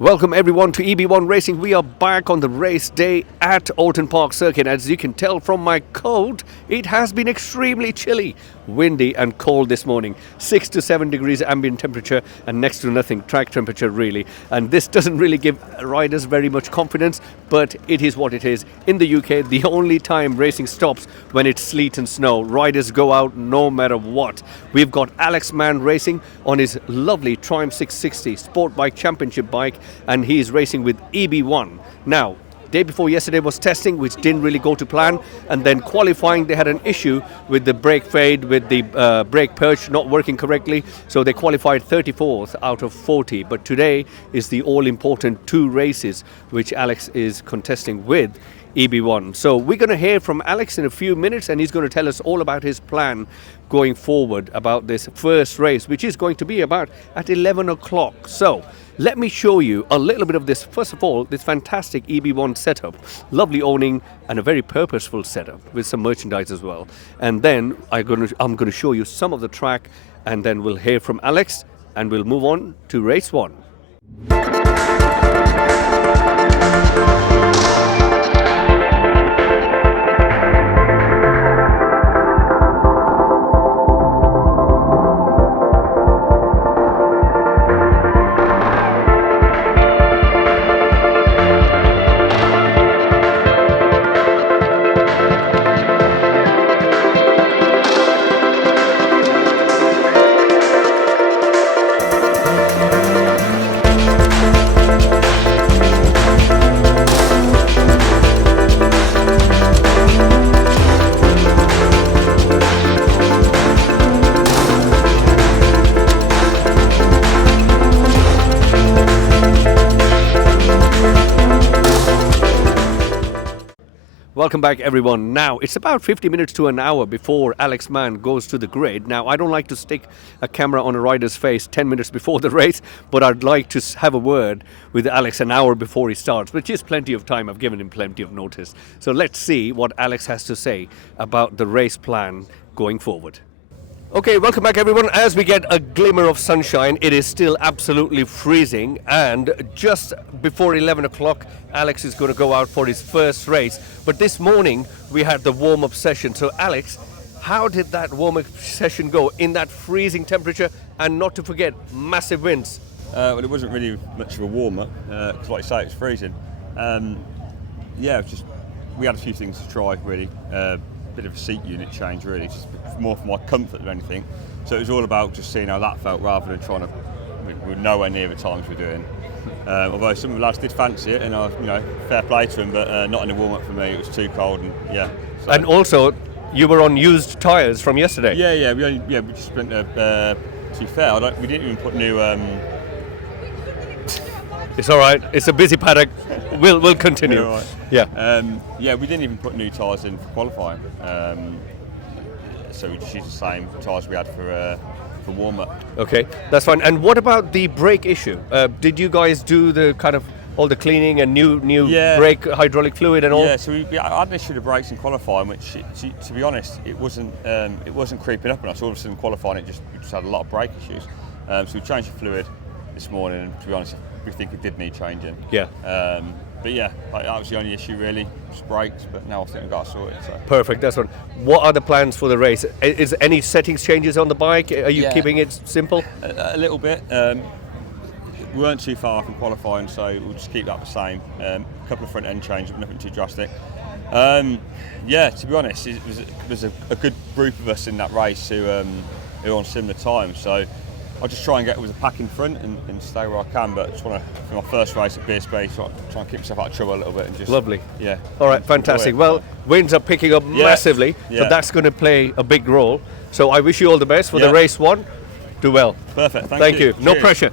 Welcome everyone to EB1 Racing. We are back on the race day at Oulton Park Circuit. As you can tell from my coat, it has been extremely chilly, windy and cold this morning. 6 to 7 degrees ambient temperature and next to nothing track temperature really. And this doesn't really give riders very much confidence, but it is what it is. In the UK, the only time racing stops when it's sleet and snow. Riders go out no matter what. We've got Alex Mann racing on his lovely Triumph 660 Sportbike Championship bike, and he is racing with EB1. Now, day before yesterday was testing, which didn't really go to plan, and then qualifying they had an issue with the brake fade, with the brake perch not working correctly, so they qualified 34th out of 40. But today is the all-important 2 races which Alex is contesting with EB1. So we're going to hear from Alex in a few minutes, and he's going to tell us all about his plan going forward about this first race, which is going to be about at 11 o'clock. So let me show you a little bit of this. First of all, this fantastic EB1 setup, lovely awning and a very purposeful setup with some merchandise as well. And then I'm going to show you some of the track, and then we'll hear from Alex and we'll move on to race 1. Welcome back everyone. Now it's about 50 minutes to an hour before Alex Mann goes to the grid. Now I don't like to stick a camera on a rider's face 10 minutes before the race, but I'd like to have a word with Alex an hour before he starts, which is plenty of time. I've given him plenty of notice. So let's see what Alex has to say about the race plan going forward. Okay, welcome back everyone. As we get a glimmer of sunshine, it is still absolutely freezing, and just before 11 o'clock Alex is going to go out for his first race. But this morning we had the warm-up session. So Alex, how did that warm-up session go in that freezing temperature, and not to forget massive winds? Well, it wasn't really much of a warm-up because like you say, it's freezing. Yeah, we had a few things to try really. Bit of a seat unit change really, just more for my comfort than anything. So it was all about just seeing how that felt rather than trying to, we were nowhere near the times we're doing. Although some of the lads did fancy it, and fair play to them, but not in the warm-up for me. It was too cold, and yeah. So. And also, you were on used tyres from yesterday. Yeah. We just went. To be fair, we didn't even put new. It's all right. It's a busy paddock. We'll continue. Yeah, right. Yeah. We didn't even put new tyres in for qualifying. So we just used the same tyres we had for warm-up. Okay, that's fine. And what about the brake issue? Did you guys do the kind of all the cleaning and new brake hydraulic fluid and all? Yeah. So I had an issue with the brakes in qualifying, which to be honest, it wasn't creeping up on us. All of a sudden, qualifying, we just had a lot of brake issues. So we changed the fluid this morning, and to be honest, we think it did need changing. Yeah. But yeah, that was the only issue really, just brakes, but now I think we've got to sort it. So. Perfect, that's one. What are the plans for the race? Is any settings changes on the bike? Are you keeping it simple? A little bit. We weren't too far from qualifying, so we'll just keep that the same. A couple of front end changes, but nothing too drastic. Yeah, to be honest, there's a good group of us in that race who are on similar times, so I'll just try and get with the pack in front and stay where I can, but just want to, for my first race at BSB, try and keep myself out of trouble a little bit and just... Lovely. Yeah. All right, fantastic. Well, winds are picking up massively, so that's going to play a big role. So I wish you all the best for the race 1. Do well. Perfect, thank you. No pressure.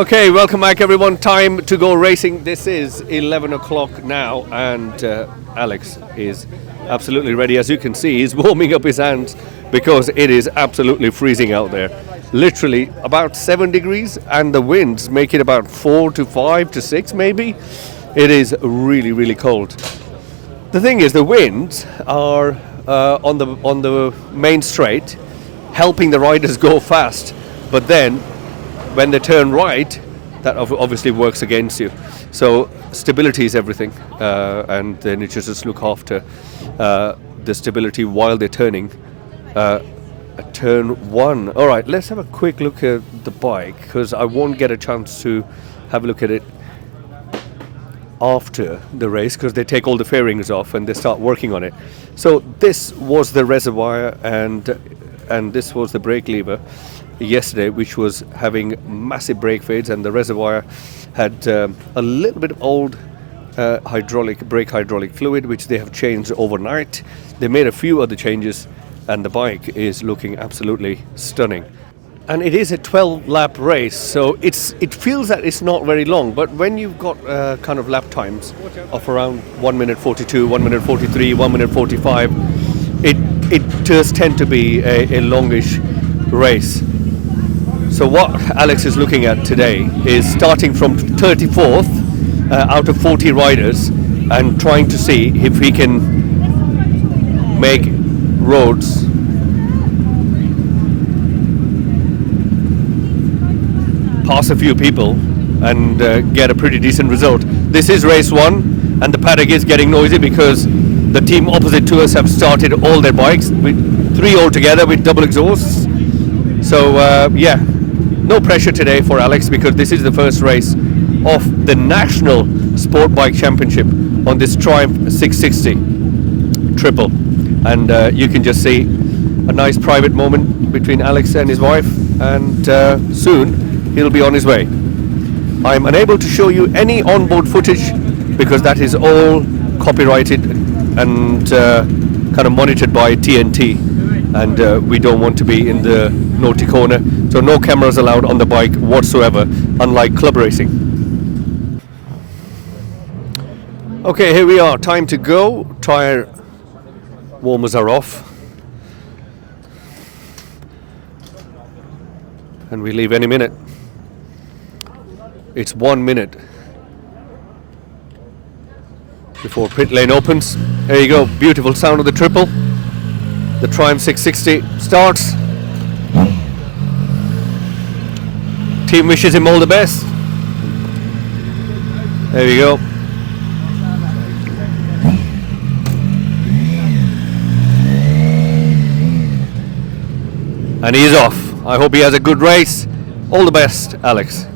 Okay, welcome back everyone. Time to go racing. This is 11 o'clock now, and Alex is absolutely ready. As you can see, he's warming up his hands because it is absolutely freezing out there. Literally about 7 degrees, and the winds make it about 4 to 5 to 6 maybe. It is really, really cold. The thing is, the winds are on the main straight, helping the riders go fast, but then when they turn right, that obviously works against you. So stability is everything, and then you just look after the stability while they're turning. At turn one. All right, let's have a quick look at the bike, because I won't get a chance to have a look at it after the race, because they take all the fairings off and they start working on it. So this was the reservoir, and this was the brake lever yesterday, which was having massive brake fades, and the reservoir had a little bit of old brake hydraulic fluid, which they have changed overnight. They made a few other changes, and the bike is looking absolutely stunning. And it is a 12-lap race, so it feels that it's not very long, but when you've got kind of lap times of around 1 minute 42, 1 minute 43, 1 minute 45, it does tend to be a longish race. So what Alex is looking at today is starting from 34th out of 40 riders and trying to see if he can make roads pass a few people and get a pretty decent result. This is race one, and the paddock is getting noisy because the team opposite to us have started all their bikes, with 3 altogether with double exhausts. So yeah, no pressure today for Alex, because this is the first race of the National Sport Bike Championship on this Triumph 660 triple. And you can just see a nice private moment between Alex and his wife, and soon he'll be on his way. I'm unable to show you any onboard footage because that is all copyrighted and kind of monitored by TNT, and we don't want to be in the naughty corner, so no cameras allowed on the bike whatsoever, unlike club racing. Okay, here we are, time to go. Tire warmers are off, and we leave any minute. It's 1 minute before pit lane opens. There you go, beautiful sound of the triple. The Triumph 660 starts. Team wishes him all the best. There you go. And he's off. I hope he has a good race. All the best, Alex.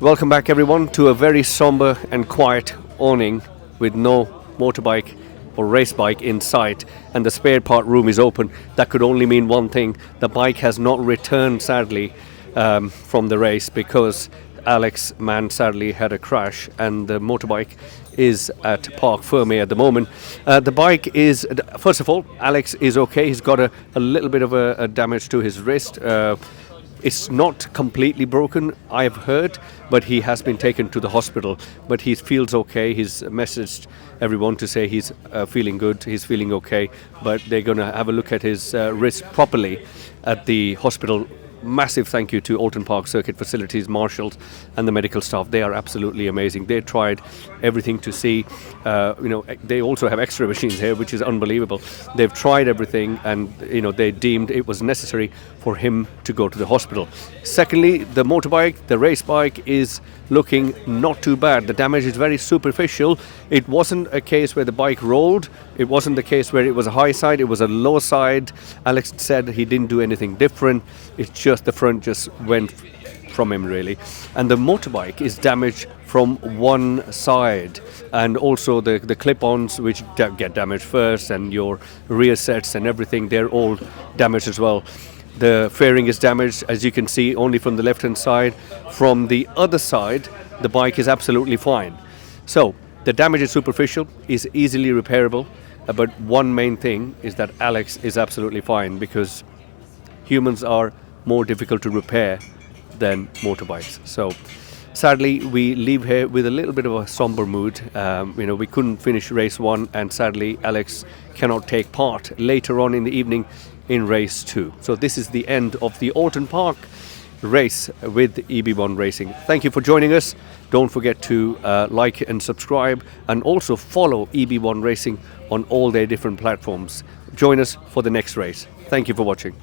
Welcome back everyone to a very somber and quiet awning with no motorbike or race bike in sight, and the spare part room is open. That could only mean one thing: the bike has not returned sadly from the race, because Alex Mann sadly had a crash, and the motorbike is at Park Ferme at the moment. The bike is, first of all, Alex is okay. He's got a little bit of a damage to his wrist. It's not completely broken, I've heard, but he has been taken to the hospital. But he feels okay. He's messaged everyone to say he's feeling good, he's feeling okay. But they're going to have a look at his wrist properly at the hospital massive thank you to Oulton Park Circuit facilities, marshals, and the medical staff. They are absolutely amazing. They tried everything to see. They also have X-ray machines here, which is unbelievable. They've tried everything, and they deemed it was necessary for him to go to the hospital. Secondly, the motorbike, the race bike, is looking not too bad. The damage is very superficial. It wasn't a case where the bike rolled. It wasn't the case where it was a high side. It was a low side. Alex said he didn't do anything different. It's just the front just went from him, really. And the motorbike is damaged from one side, and also the clip-ons, which get damaged first, and your rear sets and everything, they're all damaged as well. The fairing is damaged, as you can see, only from the left-hand side. From the other side, the bike is absolutely fine. So the damage is superficial, is easily repairable, but one main thing is that Alex is absolutely fine, because humans are more difficult to repair than motorbikes. So sadly, we leave here with a little bit of a somber mood. We couldn't finish race 1, and sadly Alex cannot take part later on in the evening in race 2. So this is the end of the Oulton Park race with EB1 Racing. Thank you for joining us. Don't forget to like and subscribe, and also follow EB1 Racing on all their different platforms. Join us for the next race. Thank you for watching.